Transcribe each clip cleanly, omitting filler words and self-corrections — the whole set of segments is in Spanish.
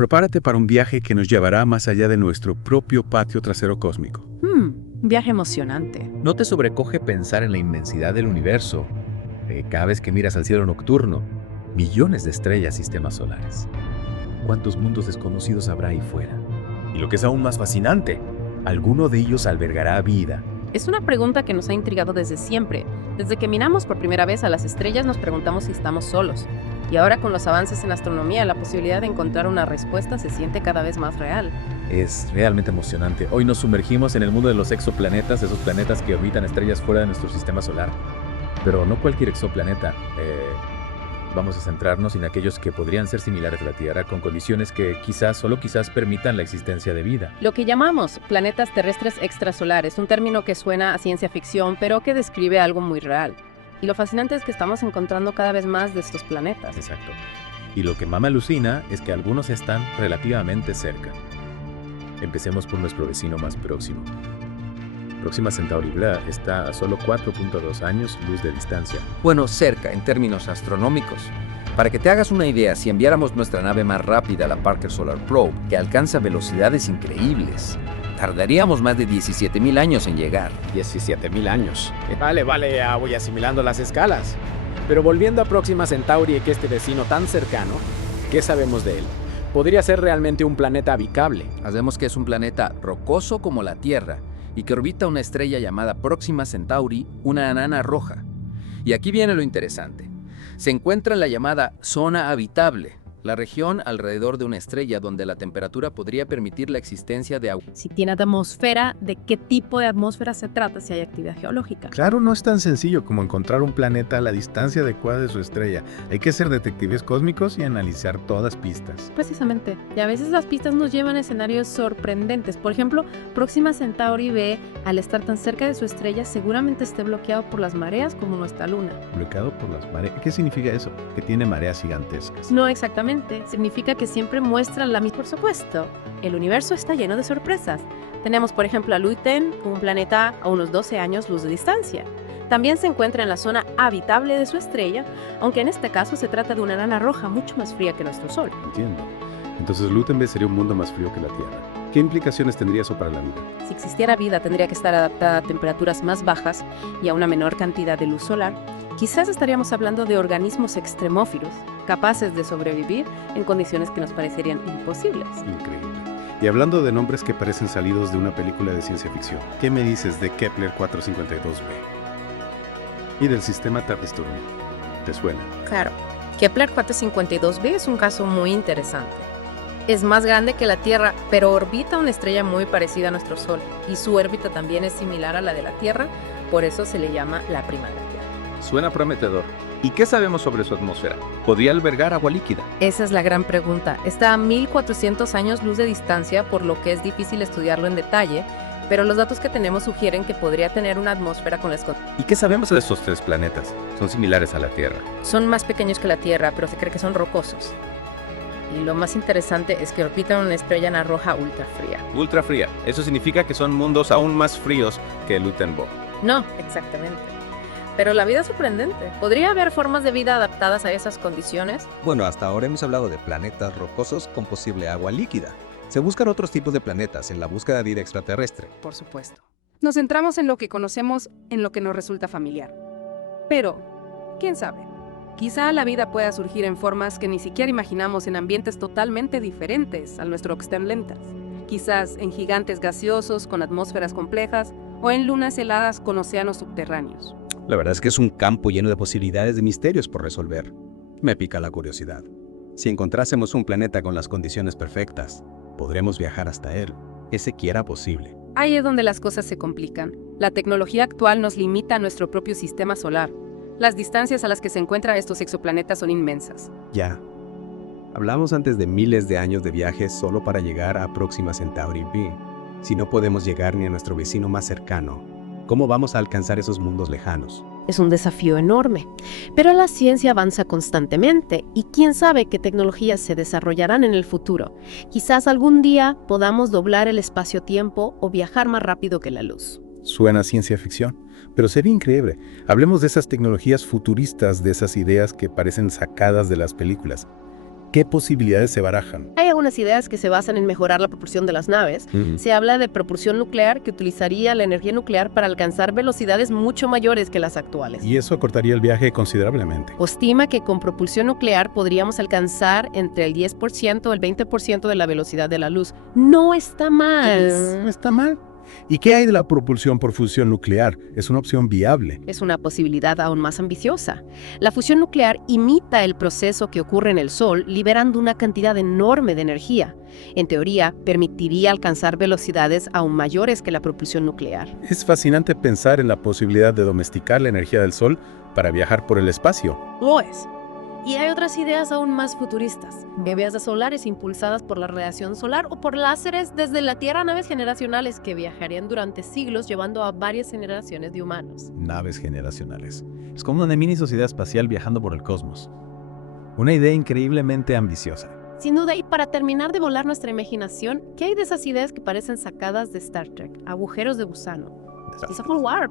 Prepárate para un viaje que nos llevará más allá de nuestro propio patio trasero cósmico. Un viaje emocionante. ¿No te sobrecoge pensar en la inmensidad del universo? Cada vez que miras al cielo nocturno, millones de estrellas, sistemas solares. ¿Cuántos mundos desconocidos habrá ahí fuera? Y lo que es aún más fascinante, ¿alguno de ellos albergará vida? Es una pregunta que nos ha intrigado desde siempre. Desde que miramos por primera vez a las estrellas nos preguntamos si estamos solos. Y ahora con los avances en astronomía, la posibilidad de encontrar una respuesta se siente cada vez más real. Es realmente emocionante. Hoy nos sumergimos en el mundo de los exoplanetas, esos planetas que orbitan estrellas fuera de nuestro sistema solar. Pero no cualquier exoplaneta. Vamos a centrarnos en aquellos que podrían ser similares a la Tierra, con condiciones que quizás, solo quizás, permitan la existencia de vida. Lo que llamamos planetas terrestres extrasolares, un término que suena a ciencia ficción, pero que describe algo muy real. Y lo fascinante es que estamos encontrando cada vez más de estos planetas. Exacto. Y lo que más me alucina es que algunos están relativamente cerca. Empecemos por nuestro vecino más próximo. Próxima Centauri B está a solo 4.2 años luz de distancia. Bueno, cerca en términos astronómicos. Para que te hagas una idea, si enviáramos nuestra nave más rápida, la Parker Solar Probe, que alcanza velocidades increíbles, tardaríamos más de 17.000 años en llegar. 17.000 años. Vale, ya voy asimilando las escalas. Pero volviendo a Próxima Centauri y que este vecino tan cercano, ¿qué sabemos de él? Podría ser realmente un planeta habitable. Hacemos que es un planeta rocoso como la Tierra y que orbita una estrella llamada Próxima Centauri, una enana roja. Y aquí viene lo interesante. Se encuentra en la llamada zona habitable, la región alrededor de una estrella donde la temperatura podría permitir la existencia de agua. Si tiene atmósfera, ¿de qué tipo de atmósfera se trata si hay actividad geológica? Claro, no es tan sencillo como encontrar un planeta a la distancia adecuada de su estrella. Hay que ser detectives cósmicos y analizar todas pistas. Precisamente. Y a veces las pistas nos llevan a escenarios sorprendentes. Por ejemplo, Próxima Centauri B, al estar tan cerca de su estrella, seguramente esté bloqueado por las mareas como nuestra Luna. Bloqueado por las mareas. ¿Qué significa eso? Que tiene mareas gigantescas. No exactamente. Significa que siempre muestran la misma. Por supuesto, el universo está lleno de sorpresas. Tenemos, por ejemplo, a Luyten, un planeta a unos 12 años luz de distancia. También se encuentra en la zona habitable de su estrella, aunque en este caso se trata de una enana roja mucho más fría que nuestro Sol. Entiendo. Entonces Luyten B sería un mundo más frío que la Tierra. ¿Qué implicaciones tendría eso para la vida? Si existiera vida, tendría que estar adaptada a temperaturas más bajas y a una menor cantidad de luz solar. Quizás estaríamos hablando de organismos extremófilos, capaces de sobrevivir en condiciones que nos parecerían imposibles. Increíble. Y hablando de nombres que parecen salidos de una película de ciencia ficción, ¿qué me dices de Kepler 452b? Y del sistema terrestre. ¿Te suena? Claro, Kepler 452b es un caso muy interesante. Es más grande que la Tierra, pero orbita una estrella muy parecida a nuestro Sol, y su órbita también es similar a la de la Tierra, por eso se le llama la prima de la Tierra. Suena prometedor. ¿Y qué sabemos sobre su atmósfera? ¿Podría albergar agua líquida? Esa es la gran pregunta. Está a 1400 años luz de distancia, por lo que es difícil estudiarlo en detalle, pero los datos que tenemos sugieren que podría tener una atmósfera con las condiciones. ¿Y qué sabemos de estos tres planetas? Son similares a la Tierra. Son más pequeños que la Tierra, pero se cree que son rocosos. Y lo más interesante es que orbitan una estrella enana roja ultrafría. Ultra fría. Eso significa que son mundos aún más fríos que el Luyten B. No, exactamente. Pero la vida es sorprendente. ¿Podría haber formas de vida adaptadas a esas condiciones? Bueno, hasta ahora hemos hablado de planetas rocosos con posible agua líquida. Se buscan otros tipos de planetas en la búsqueda de vida extraterrestre. Por supuesto. Nos centramos en lo que conocemos, en lo que nos resulta familiar. Pero, ¿quién sabe? Quizá la vida pueda surgir en formas que ni siquiera imaginamos en ambientes totalmente diferentes al nuestro exoplanetas. Quizás en gigantes gaseosos con atmósferas complejas o en lunas heladas con océanos subterráneos. La verdad es que es un campo lleno de posibilidades de misterios por resolver. Me pica la curiosidad. Si encontrásemos un planeta con las condiciones perfectas, podremos viajar hasta él, ese quiera posible. Ahí es donde las cosas se complican. La tecnología actual nos limita a nuestro propio sistema solar. Las distancias a las que se encuentran estos exoplanetas son inmensas. Ya. Hablamos antes de miles de años de viajes solo para llegar a Próxima Centauri B. Si no podemos llegar ni a nuestro vecino más cercano, ¿cómo vamos a alcanzar esos mundos lejanos? Es un desafío enorme, pero la ciencia avanza constantemente y quién sabe qué tecnologías se desarrollarán en el futuro. Quizás algún día podamos doblar el espacio-tiempo o viajar más rápido que la luz. Suena a ciencia ficción, pero sería increíble. Hablemos de esas tecnologías futuristas, de esas ideas que parecen sacadas de las películas. ¿Qué posibilidades se barajan? Hay algunas ideas que se basan en mejorar la propulsión de las naves. Se habla de propulsión nuclear que utilizaría la energía nuclear para alcanzar velocidades mucho mayores que las actuales. Y eso acortaría el viaje considerablemente. O estima que con propulsión nuclear podríamos alcanzar entre el 10% o el 20% de la velocidad de la luz. No está mal. No está mal. ¿Y qué hay de la propulsión por fusión nuclear? Es una opción viable. Es una posibilidad aún más ambiciosa. La fusión nuclear imita el proceso que ocurre en el Sol, liberando una cantidad enorme de energía. En teoría, permitiría alcanzar velocidades aún mayores que la propulsión nuclear. Es fascinante pensar en la posibilidad de domesticar la energía del Sol para viajar por el espacio. Lo es. Y hay otras ideas aún más futuristas. Naves solares impulsadas por la radiación solar o por láseres desde la Tierra, naves generacionales que viajarían durante siglos llevando a varias generaciones de humanos. Naves generacionales. Es como una mini sociedad espacial viajando por el cosmos. Una idea increíblemente ambiciosa. Sin duda, y para terminar de volar nuestra imaginación, ¿qué hay de esas ideas que parecen sacadas de Star Trek? Agujeros de gusano. Quizá full warp.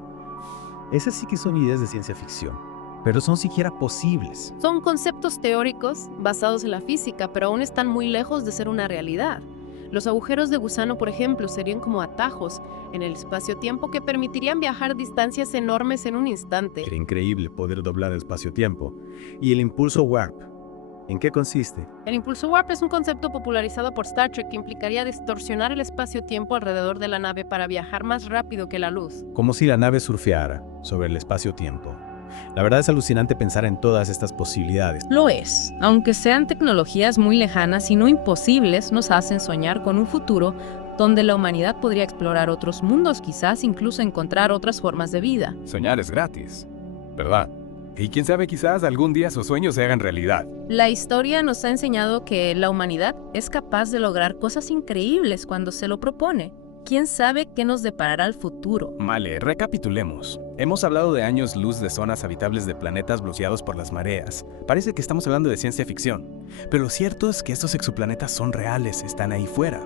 Esas sí que son ideas de ciencia ficción, pero son siquiera posibles. Son conceptos teóricos basados en la física, pero aún están muy lejos de ser una realidad. Los agujeros de gusano, por ejemplo, serían como atajos en el espacio-tiempo que permitirían viajar distancias enormes en un instante. Era increíble poder doblar el espacio-tiempo. ¿Y el impulso warp? ¿En qué consiste? El impulso warp es un concepto popularizado por Star Trek que implicaría distorsionar el espacio-tiempo alrededor de la nave para viajar más rápido que la luz. Como si la nave surfeara sobre el espacio-tiempo. La verdad es alucinante pensar en todas estas posibilidades. Lo es. Aunque sean tecnologías muy lejanas y no imposibles, nos hacen soñar con un futuro donde la humanidad podría explorar otros mundos, quizás incluso encontrar otras formas de vida. Soñar es gratis, ¿verdad? Y quién sabe, quizás algún día sus sueños se hagan realidad. La historia nos ha enseñado que la humanidad es capaz de lograr cosas increíbles cuando se lo propone. ¿Quién sabe qué nos deparará el futuro? Vale, recapitulemos. Hemos hablado de años luz de zonas habitables de planetas bloqueados por las mareas. Parece que estamos hablando de ciencia ficción. Pero lo cierto es que estos exoplanetas son reales, están ahí fuera.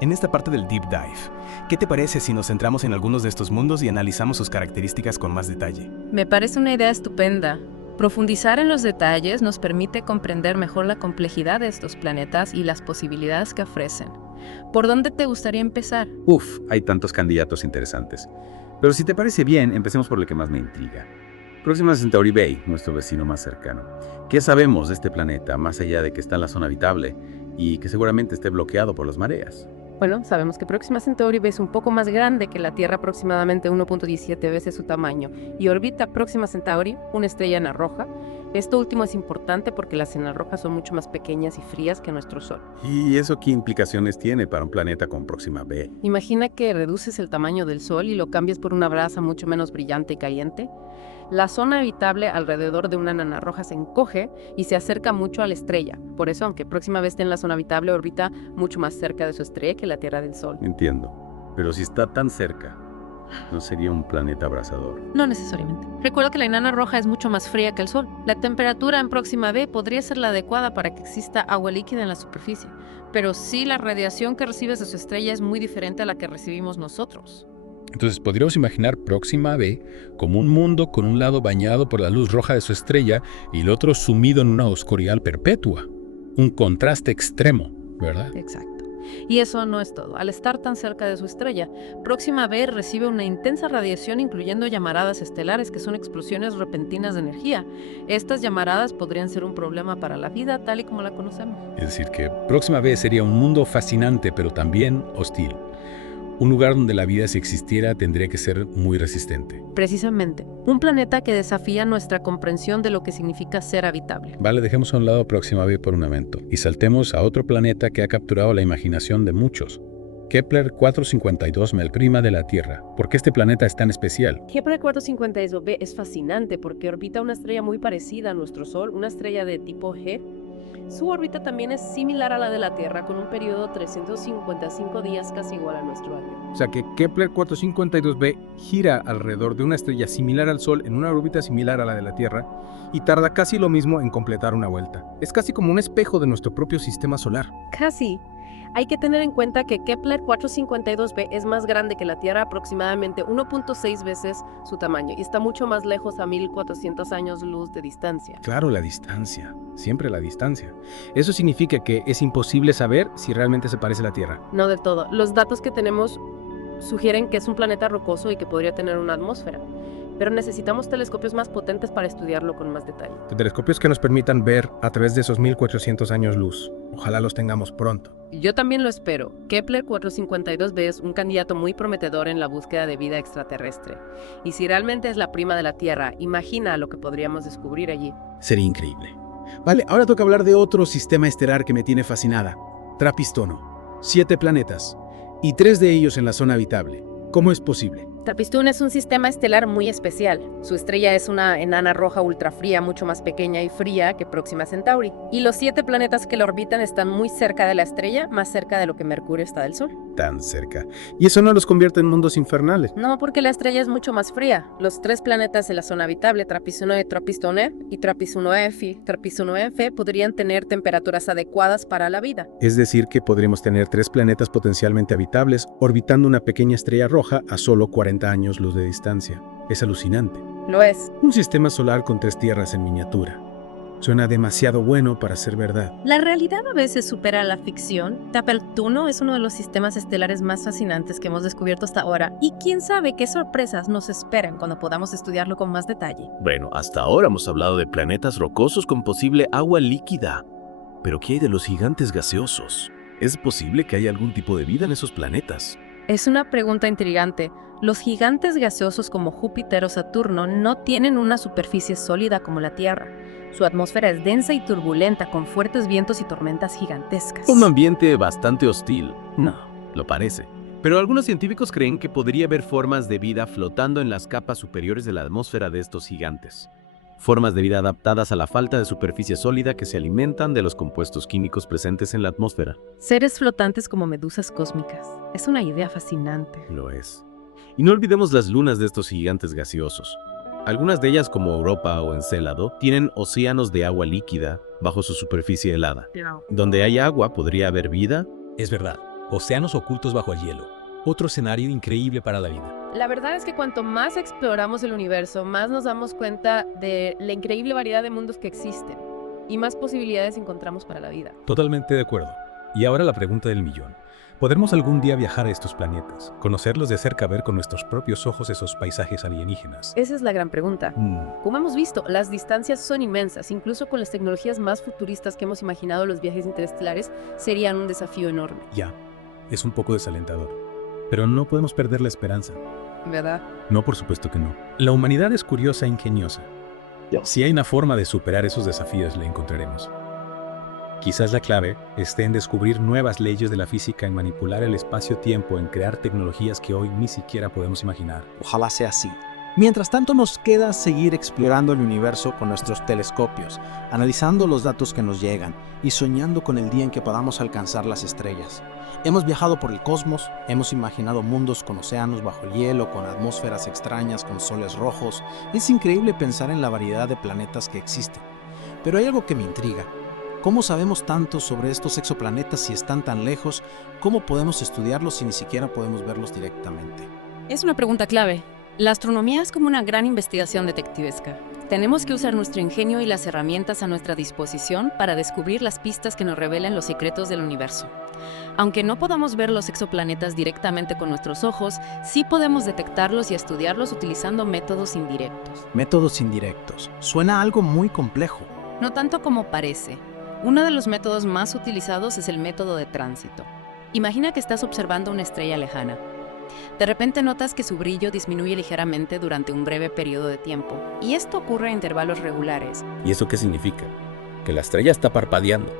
En esta parte del Deep Dive, ¿qué te parece si nos centramos en algunos de estos mundos y analizamos sus características con más detalle? Me parece una idea estupenda. Profundizar en los detalles nos permite comprender mejor la complejidad de estos planetas y las posibilidades que ofrecen. ¿Por dónde te gustaría empezar? Hay tantos candidatos interesantes. Pero si te parece bien, empecemos por el que más me intriga. Próxima a Centauri B, nuestro vecino más cercano. ¿Qué sabemos de este planeta, más allá de que está en la zona habitable y que seguramente esté bloqueado por las mareas? Bueno, sabemos que Próxima Centauri B es un poco más grande que la Tierra, aproximadamente 1.17 veces su tamaño, y orbita Próxima Centauri, una estrella enana roja. Esto último es importante porque las enanas rojas son mucho más pequeñas y frías que nuestro Sol. ¿Y eso qué implicaciones tiene para un planeta con Próxima B? Imagina que reduces el tamaño del Sol y lo cambias por una brasa mucho menos brillante y caliente. La zona habitable alrededor de una enana roja se encoge y se acerca mucho a la estrella. Por eso, aunque Próxima B esté en la zona habitable, orbita mucho más cerca de su estrella que la Tierra del Sol. Entiendo. Pero si está tan cerca, ¿no sería un planeta abrasador? No necesariamente. Recuerda que la enana roja es mucho más fría que el Sol. La temperatura en Próxima B podría ser la adecuada para que exista agua líquida en la superficie, pero sí la radiación que recibes de su estrella es muy diferente a la que recibimos nosotros. Entonces podríamos imaginar Próxima B como un mundo con un lado bañado por la luz roja de su estrella y el otro sumido en una oscuridad perpetua. Un contraste extremo, ¿verdad? Exacto. Y eso no es todo. Al estar tan cerca de su estrella, Próxima B recibe una intensa radiación, incluyendo llamaradas estelares, que son explosiones repentinas de energía. Estas llamaradas podrían ser un problema para la vida tal y como la conocemos. Es decir, que Próxima B sería un mundo fascinante, pero también hostil. Un lugar donde la vida, si existiera, tendría que ser muy resistente. Precisamente, un planeta que desafía nuestra comprensión de lo que significa ser habitable. Vale, dejemos a un lado Próxima B por un momento y saltemos a otro planeta que ha capturado la imaginación de muchos. Kepler 452 Melprima de la Tierra. ¿Por qué este planeta es tan especial? Kepler 452b es fascinante porque orbita una estrella muy parecida a nuestro Sol, una estrella de tipo G. Su órbita también es similar a la de la Tierra, con un periodo de 355 días casi igual a nuestro año. O sea que Kepler 452b gira alrededor de una estrella similar al Sol en una órbita similar a la de la Tierra y tarda casi lo mismo en completar una vuelta. Es casi como un espejo de nuestro propio sistema solar. Casi. Hay que tener en cuenta que Kepler 452b es más grande que la Tierra, aproximadamente 1.6 veces su tamaño, y está mucho más lejos a 1400 años luz de distancia. Claro, la distancia. Siempre la distancia. Eso significa que es imposible saber si realmente se parece a la Tierra. No del todo. Los datos que tenemos sugieren que es un planeta rocoso y que podría tener una atmósfera, pero necesitamos telescopios más potentes para estudiarlo con más detalle. Telescopios que nos permitan ver a través de esos 1400 años luz. Ojalá los tengamos pronto. Yo también lo espero. Kepler 452b es un candidato muy prometedor en la búsqueda de vida extraterrestre. Y si realmente es la prima de la Tierra, imagina lo que podríamos descubrir allí. Sería increíble. Vale, ahora toca hablar de otro sistema estelar que me tiene fascinada. Trapistono. 7 planetas. Y 3 de ellos en la zona habitable. ¿Cómo es posible? Trapiston es un sistema estelar muy especial. Su estrella es una enana roja ultrafría, mucho más pequeña y fría que Próxima Centauri. Y los 7 planetas que la orbitan están muy cerca de la estrella, más cerca de lo que Mercurio está del Sol. Tan cerca. ¿Y eso no los convierte en mundos infernales? No, porque la estrella es mucho más fría. Los 3 planetas en la zona habitable, Trapistuno, Trapistone y Trapistuno-F y Trapistuno-F, podrían tener temperaturas adecuadas para la vida. Es decir, que podríamos tener 3 planetas potencialmente habitables orbitando una pequeña estrella roja a solo 40 años luz de distancia. Es alucinante. Lo es. Un sistema solar con 3 tierras en miniatura. Suena demasiado bueno para ser verdad. La realidad a veces supera la ficción. Trapistuno es uno de los sistemas estelares más fascinantes que hemos descubierto hasta ahora, y quién sabe qué sorpresas nos esperan cuando podamos estudiarlo con más detalle. Bueno, hasta ahora hemos hablado de planetas rocosos con posible agua líquida. Pero ¿qué hay de los gigantes gaseosos? ¿Es posible que haya algún tipo de vida en esos planetas? Es una pregunta intrigante. Los gigantes gaseosos como Júpiter o Saturno no tienen una superficie sólida como la Tierra. Su atmósfera es densa y turbulenta, con fuertes vientos y tormentas gigantescas. Un ambiente bastante hostil. No, lo parece. Pero algunos científicos creen que podría haber formas de vida flotando en las capas superiores de la atmósfera de estos gigantes. Formas de vida adaptadas a la falta de superficie sólida que se alimentan de los compuestos químicos presentes en la atmósfera. Seres flotantes como medusas cósmicas. Es una idea fascinante. Lo es. Y no olvidemos las lunas de estos gigantes gaseosos. Algunas de ellas, como Europa o Encélado, tienen océanos de agua líquida bajo su superficie helada. Donde hay agua, ¿podría haber vida? Es verdad. Océanos ocultos bajo el hielo. Otro escenario increíble para la vida. La verdad es que cuanto más exploramos el universo, más nos damos cuenta de la increíble variedad de mundos que existen y más posibilidades encontramos para la vida. Totalmente de acuerdo. Y ahora la pregunta del millón. ¿Podremos algún día viajar a estos planetas, conocerlos de cerca, ver con nuestros propios ojos esos paisajes alienígenas? Esa es la gran pregunta. Como hemos visto, las distancias son inmensas. Incluso con las tecnologías más futuristas que hemos imaginado, los viajes interestelares serían un desafío enorme. Ya, es un poco desalentador. Pero no podemos perder la esperanza. ¿Verdad? No, por supuesto que no. La humanidad es curiosa e ingeniosa. Si hay una forma de superar esos desafíos, la encontraremos. Quizás la clave esté en descubrir nuevas leyes de la física, en manipular el espacio-tiempo, en crear tecnologías que hoy ni siquiera podemos imaginar. Ojalá sea así. Mientras tanto, nos queda seguir explorando el universo con nuestros telescopios, analizando los datos que nos llegan y soñando con el día en que podamos alcanzar las estrellas. Hemos viajado por el cosmos, hemos imaginado mundos con océanos bajo el hielo, con atmósferas extrañas, con soles rojos. Es increíble pensar en la variedad de planetas que existen. Pero hay algo que me intriga. ¿Cómo sabemos tanto sobre estos exoplanetas si están tan lejos? ¿Cómo podemos estudiarlos si ni siquiera podemos verlos directamente? Es una pregunta clave. La astronomía es como una gran investigación detectivesca. Tenemos que usar nuestro ingenio y las herramientas a nuestra disposición para descubrir las pistas que nos revelen los secretos del universo. Aunque no podamos ver los exoplanetas directamente con nuestros ojos, sí podemos detectarlos y estudiarlos utilizando métodos indirectos. Métodos indirectos. Suena algo muy complejo. No tanto como parece. Uno de los métodos más utilizados es el método de tránsito. Imagina que estás observando una estrella lejana. De repente notas que su brillo disminuye ligeramente durante un breve periodo de tiempo, y esto ocurre a intervalos regulares. ¿Y eso qué significa? ¿Que la estrella está parpadeando?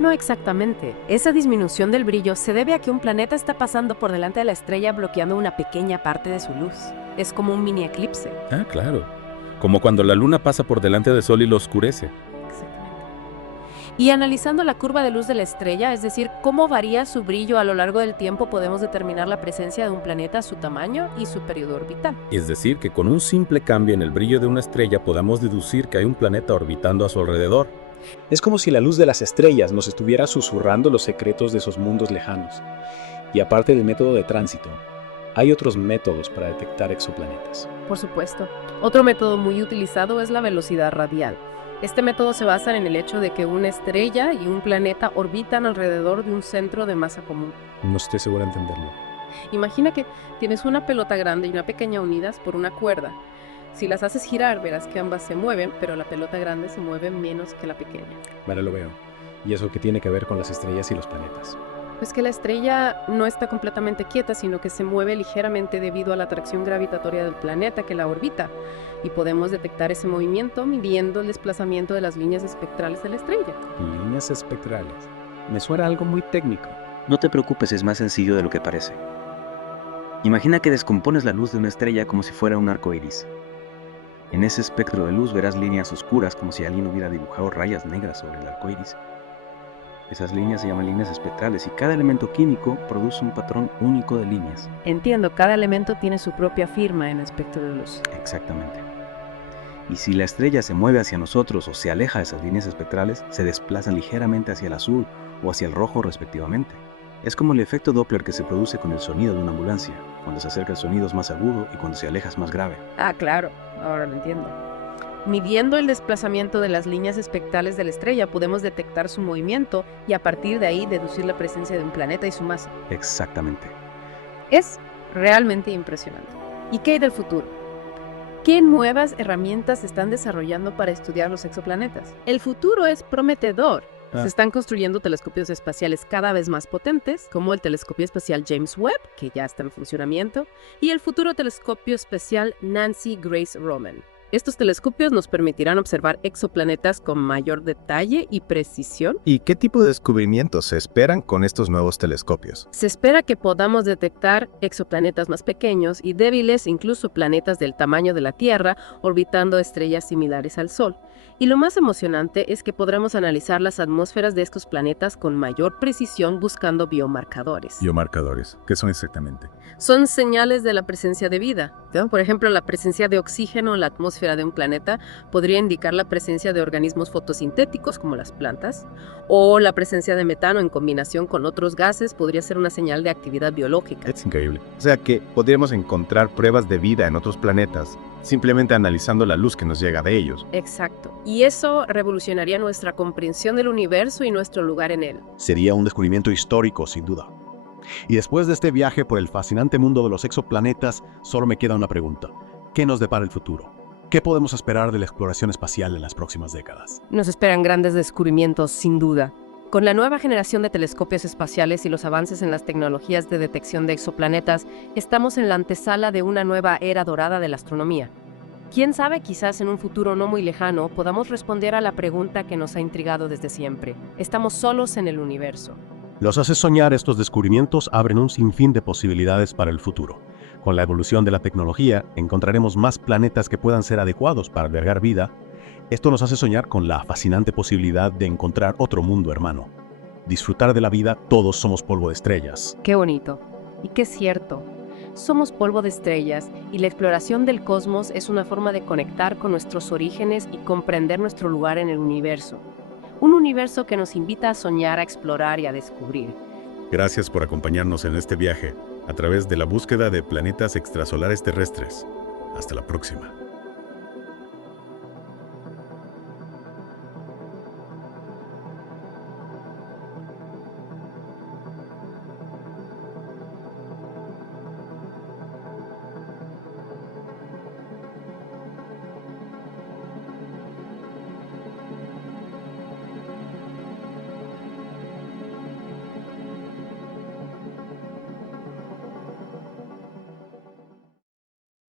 No exactamente. Esa disminución del brillo se debe a que un planeta está pasando por delante de la estrella bloqueando una pequeña parte de su luz. Es como un mini eclipse. Ah, claro. Como cuando la luna pasa por delante del sol y lo oscurece. Y analizando la curva de luz de la estrella, es decir, cómo varía su brillo a lo largo del tiempo, podemos determinar la presencia de un planeta, su tamaño y su periodo orbital. Es decir, que con un simple cambio en el brillo de una estrella podamos deducir que hay un planeta orbitando a su alrededor. Es como si la luz de las estrellas nos estuviera susurrando los secretos de esos mundos lejanos. Y aparte del método de tránsito, hay otros métodos para detectar exoplanetas. Por supuesto. Otro método muy utilizado es la velocidad radial. Este método se basa en el hecho de que una estrella y un planeta orbitan alrededor de un centro de masa común. No estoy seguro de entenderlo. Imagina que tienes una pelota grande y una pequeña unidas por una cuerda. Si las haces girar, verás que ambas se mueven, pero la pelota grande se mueve menos que la pequeña. Vale, lo veo. ¿Y eso qué tiene que ver con las estrellas y los planetas? Pues que la estrella no está completamente quieta, sino que se mueve ligeramente debido a la atracción gravitatoria del planeta que la orbita. Y podemos detectar ese movimiento midiendo el desplazamiento de las líneas espectrales de la estrella. Líneas espectrales. Me suena algo muy técnico. No te preocupes, es más sencillo de lo que parece. Imagina que descompones la luz de una estrella como si fuera un arco iris. En ese espectro de luz verás líneas oscuras como si alguien hubiera dibujado rayas negras sobre el arco iris. Esas líneas se llaman líneas espectrales y cada elemento químico produce un patrón único de líneas. Entiendo, cada elemento tiene su propia firma en el espectro de luz. Exactamente. Y si la estrella se mueve hacia nosotros o se aleja de esas líneas espectrales, se desplazan ligeramente hacia el azul o hacia el rojo respectivamente. Es como el efecto Doppler que se produce con el sonido de una ambulancia. Cuando se acerca el sonido es más agudo y cuando se aleja es más grave. Ah, claro, ahora lo entiendo. Midiendo el desplazamiento de las líneas espectrales de la estrella, podemos detectar su movimiento y a partir de ahí deducir la presencia de un planeta y su masa. Exactamente. Es realmente impresionante. ¿Y qué hay del futuro? ¿Qué nuevas herramientas se están desarrollando para estudiar los exoplanetas? El futuro es prometedor. Se están construyendo telescopios espaciales cada vez más potentes, como el telescopio espacial James Webb, que ya está en funcionamiento, y el futuro telescopio espacial Nancy Grace Roman. Estos telescopios nos permitirán observar exoplanetas con mayor detalle y precisión. ¿Y qué tipo de descubrimientos se esperan con estos nuevos telescopios? Se espera que podamos detectar exoplanetas más pequeños y débiles, incluso planetas del tamaño de la Tierra, orbitando estrellas similares al Sol. Y lo más emocionante es que podremos analizar las atmósferas de estos planetas con mayor precisión buscando biomarcadores. Biomarcadores, ¿qué son exactamente? Son señales de la presencia de vida, ¿no? Por ejemplo, la presencia de oxígeno en la atmósfera de un planeta podría indicar la presencia de organismos fotosintéticos como las plantas, o la presencia de metano en combinación con otros gases podría ser una señal de actividad biológica. Es increíble. O sea que podríamos encontrar pruebas de vida en otros planetas simplemente analizando la luz que nos llega de ellos. Exacto. Y eso revolucionaría nuestra comprensión del universo y nuestro lugar en él. Sería un descubrimiento histórico, sin duda. Y después de este viaje por el fascinante mundo de los exoplanetas, solo me queda una pregunta. ¿Qué nos depara el futuro? ¿Qué podemos esperar de la exploración espacial en las próximas décadas? Nos esperan grandes descubrimientos, sin duda. Con la nueva generación de telescopios espaciales y los avances en las tecnologías de detección de exoplanetas, estamos en la antesala de una nueva era dorada de la astronomía. Quién sabe, quizás en un futuro no muy lejano podamos responder a la pregunta que nos ha intrigado desde siempre. ¿Estamos solos en el universo? Los hace soñar estos descubrimientos abren un sinfín de posibilidades para el futuro. Con la evolución de la tecnología, encontraremos más planetas que puedan ser adecuados para albergar vida. Esto nos hace soñar con la fascinante posibilidad de encontrar otro mundo hermano. Disfrutar de la vida, todos somos polvo de estrellas. Qué bonito. Y qué cierto. Somos polvo de estrellas y la exploración del cosmos es una forma de conectar con nuestros orígenes y comprender nuestro lugar en el universo. Un universo que nos invita a soñar, a explorar y a descubrir. Gracias por acompañarnos en este viaje a través de la búsqueda de planetas extrasolares terrestres. Hasta la próxima.